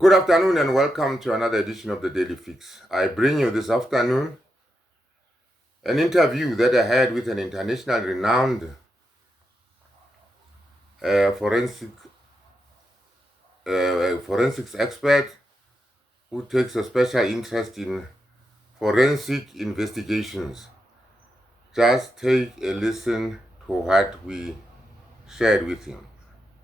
Good afternoon and welcome to another edition of the Daily Fix. I bring you this afternoon an interview that I had with an international renowned forensics expert who takes a special interest in forensic investigations. Just take a listen to what we shared with him.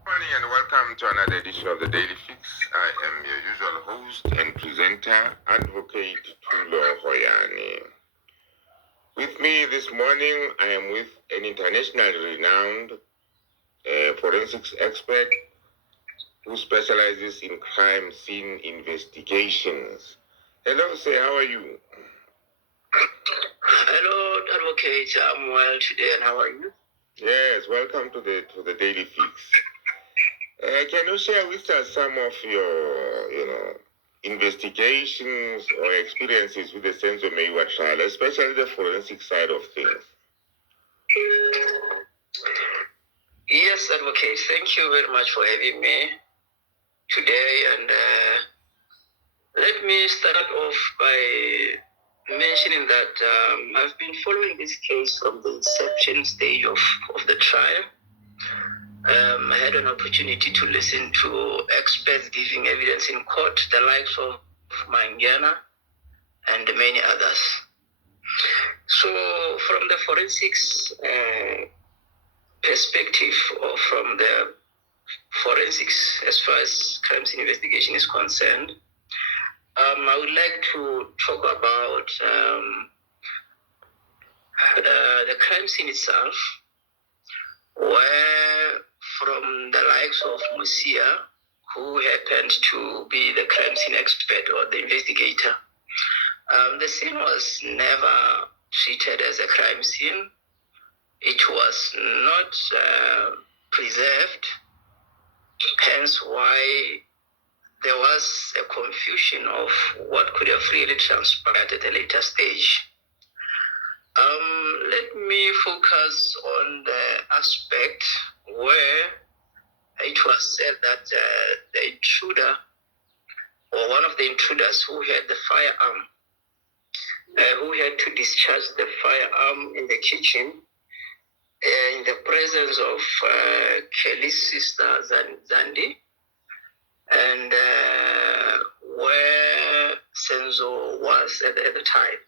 Good morning and welcome to another edition of the Daily Fix. I am your usual host and presenter, Advocate Tulo Hoyani. With me this morning, I am with an internationally renowned forensics expert who specializes in crime scene investigations. Hello, sir, how are you? Hello, Advocate. I'm well today, and how are you? Yes, welcome to the Daily Fix. Can you share with us some of your, investigations or experiences with the Senzo Meyiwa trial, especially the forensic side of things? Yes, Advocate. Thank you very much for having me today. And let me start off by mentioning that I've been following this case from the inception stage of the trial. I had an opportunity to listen to experts giving evidence in court, the likes of Mangana and many others. So from the forensics perspective, or from the forensics as far as crime scene investigation is concerned, I would like to talk about the crime scene itself, where from the likes of Musia, who happened to be the crime scene expert or the investigator, the scene was never treated as a crime scene. It was not preserved, hence why there was a confusion of what could have really transpired at a later stage. Let me focus on the aspect where it was said that the intruder, or one of the intruders who had the firearm, who had to discharge the firearm in the kitchen, in the presence of Kelly's sister Zandi, and where Senzo was at the time.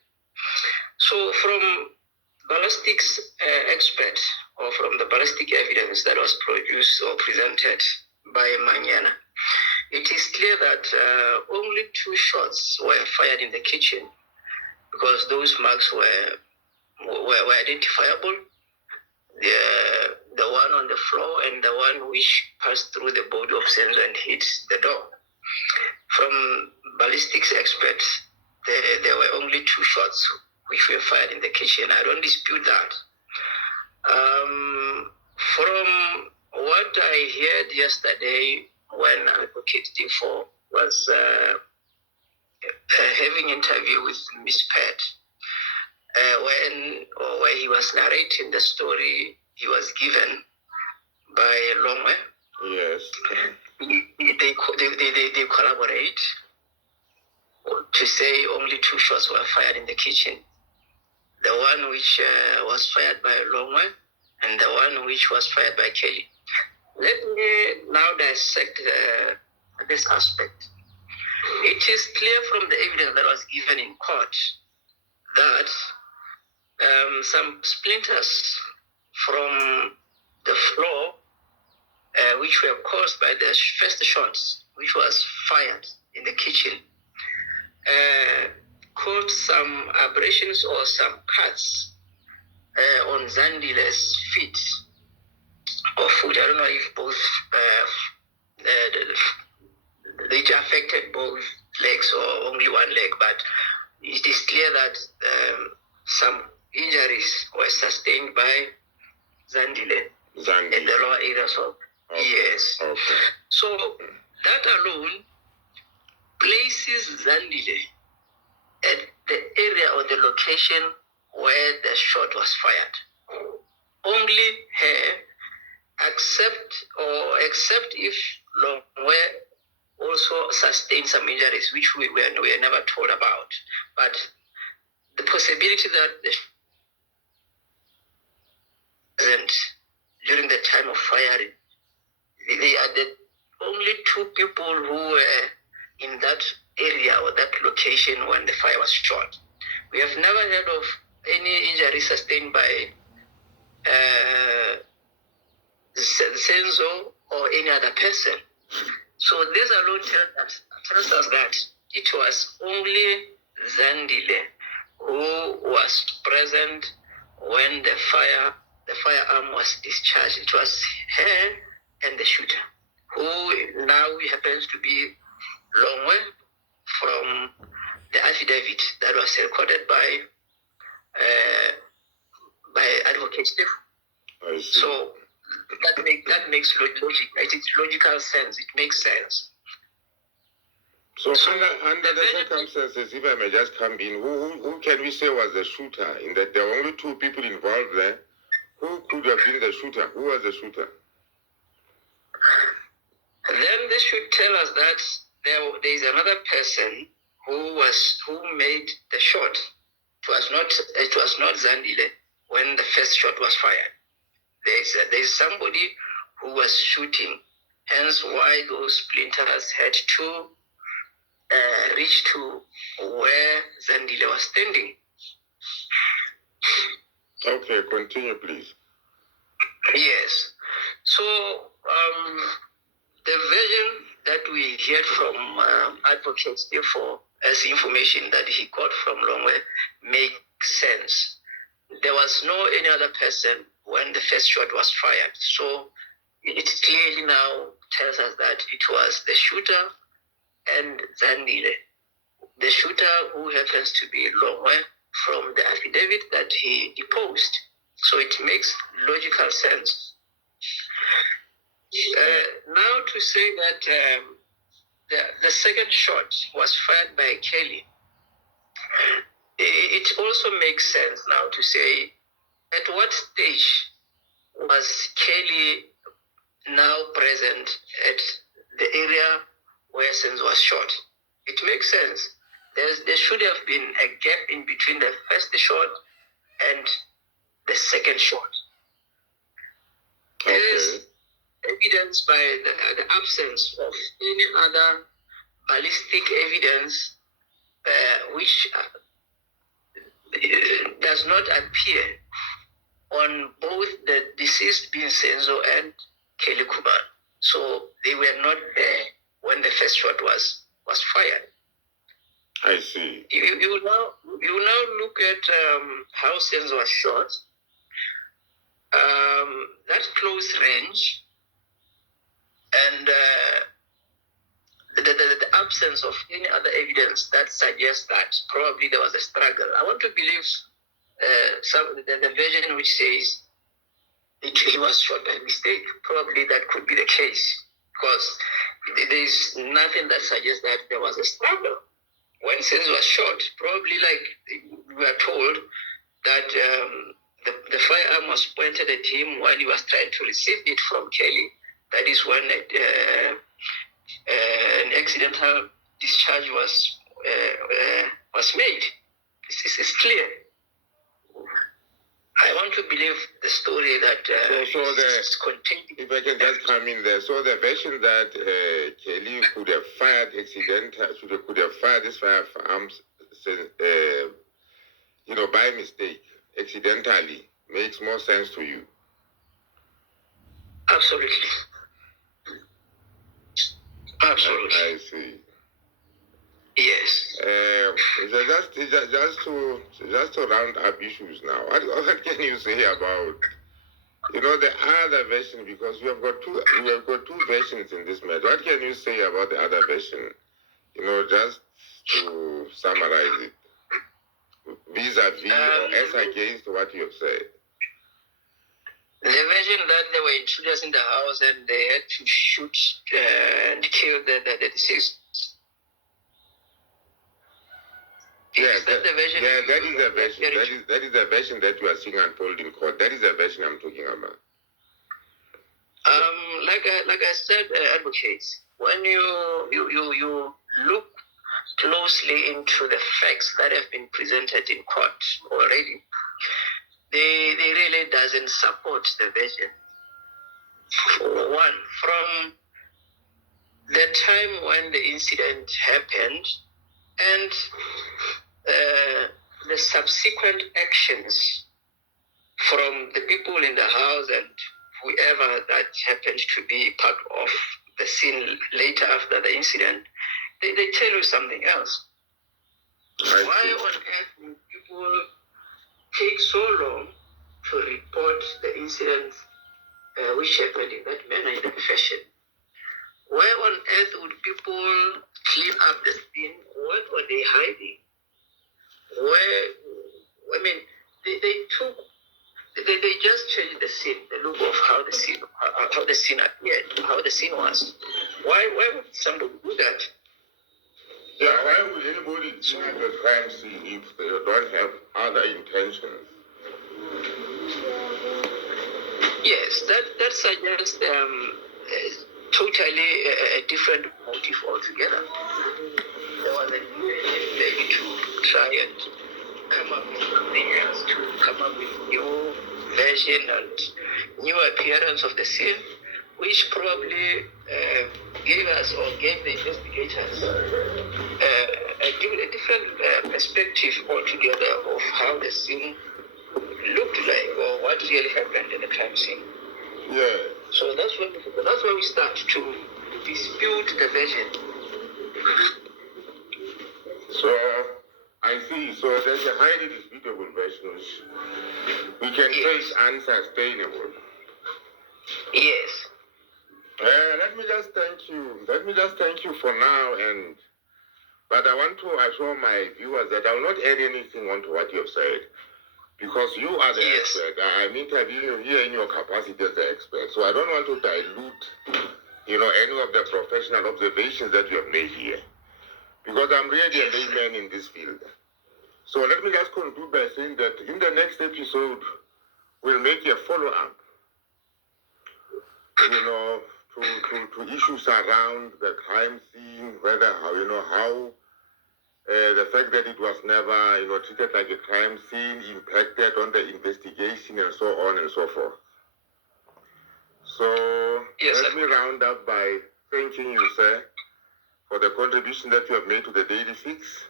So from ballistics expert, or from the ballistic evidence that was produced or presented by Manyana, it is clear that only 2 shots were fired in the kitchen, because those marks were identifiable. The one on the floor and the one which passed through the body of Senzo and hit the door. From ballistics experts, there were only 2 shots which were fired in the kitchen. I don't dispute that. From what I heard yesterday when Advocate Teffo was having an interview with Miss Pat, where he was narrating the story he was given by Longwe. Yes. They collaborate to say only 2 shots were fired in the kitchen. The one which was fired by Longwe and the one which was fired by Kelly. Let me now dissect this aspect. It is clear from the evidence that was given in court that some splinters from the floor, which were caused by the first shots, which was fired in the kitchen, caused some abrasions or some cuts on Zandile's feet or foot. I don't know if both they affected both legs or only one leg, but it is clear that some injuries were sustained by Zandile in the lower areas of. Okay. Yes. Okay. So that alone places Zandile at the area or the location where the shot was fired. Only her, except if Longwe also sustained some injuries, which we were never told about. But the possibility that the present during the time of firing, they are the only two people who were in that area or that location when the fire was shot. We have never heard of any injury sustained by Senzo or any other person. So this alone tells us that it was only Zandile who was present when the firearm was discharged. It was her and the shooter, who now happens to be Longwe from the affidavit that was recorded by Advocate Teffo. So that makes logic. It is logical sense. It makes sense. So under the circumstances, if I may just come in, who can we say was the shooter? In that there were only two people involved there. Who could have been the shooter? Who was the shooter? Then they should tell us that there is another person who made the shot. It was not Zandile when the first shot was fired. There is somebody who was shooting, hence why those splinters had to reach to where Zandile was standing. Okay, continue, please. Yes. So the version that we heard from Advocate Teffo as information that he got from Longwe makes sense. There was no any other person when the first shot was fired. So it clearly now tells us that it was the shooter and Zandile. The shooter who happens to be Longwe from the affidavit that he deposed. So it makes logical sense. Now to say that the second shot was fired by Kelly, it also makes sense now to say at what stage was Kelly now present at the area where Senzo was shot. It makes sense. There should have been a gap in between the first shot and the second shot. There is evidence by the absence of any other ballistic evidence which does not appear on both the deceased being Senzo and Kelly Kuban. So they were not there when the first shot was fired. I see. You now look at how Senzo was shot. That close range and the absence of any other evidence that suggests that probably there was a struggle. I want to believe the version which says he was shot by mistake. Probably that could be the case because there is nothing that suggests that there was a struggle when Senzo was shot. Probably like we were told that the firearm was pointed at him while he was trying to receive it from Kelly. That is when an accidental discharge was made. It's clear. I want to believe the story that is contained. If I can just come in there, so the version that Kelly could have fired could have fired these firearms, by mistake, accidentally, makes more sense to you. Absolutely. Absolutely. I see. Yes. Just to round up issues now. What can you say about the other version? Because we have got two versions in this matter. What can you say about the other version? Just to summarize it, vis-a-vis or as against what you have said. The version that there were intruders in the house and they had to shoot and kill the deceased. Yes, that is the version. That is the version that you are seeing unfold in court. That is the version I'm talking about. Like I said, advocates, when you look closely into the facts that have been presented in court already, they really doesn't support the version. One, from the time when the incident happened and the subsequent actions from the people in the house and whoever that happened to be part of the scene later after the incident, they tell you something else. Why on earth would people take so long to report the incidents which happened in that manner, in that fashion? Why on earth would people clean up the scene? What were they hiding? They just changed the scene, the look of how the scene appeared, how the scene was. Why would somebody do that? Yeah, why would anybody do the crime scene if they don't have other intentions? Yes, that suggests totally a different motive altogether. There was a maybe to try and come up with something else, to come up with new version and new appearance of the scene, which probably gave us or gave the investigators a different perspective altogether of how the scene looked like or what really happened in the crime scene. Yeah. So that's where we start to dispute the version. So I see. So there's a highly disputable version which we can say is unsustainable. Yes. Let me just thank you for now, but I want to assure my viewers that I will not add anything onto what you have said, because you are the expert. I'm interviewing you here in your capacity as the expert, so I don't want to dilute, any of the professional observations that you have made here, because I'm really a layman in this field. So let me just conclude by saying that in the next episode, we'll make a follow-up, to issues around the crime scene, whether how the fact that it was never, treated like a crime scene impacted on the investigation and so on and so forth. So let me round up by thanking you, sir, for the contribution that you have made to the Daily Fix.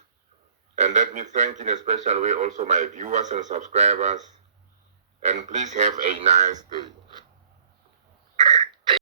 And let me thank in a special way also my viewers and subscribers. And please have a nice day.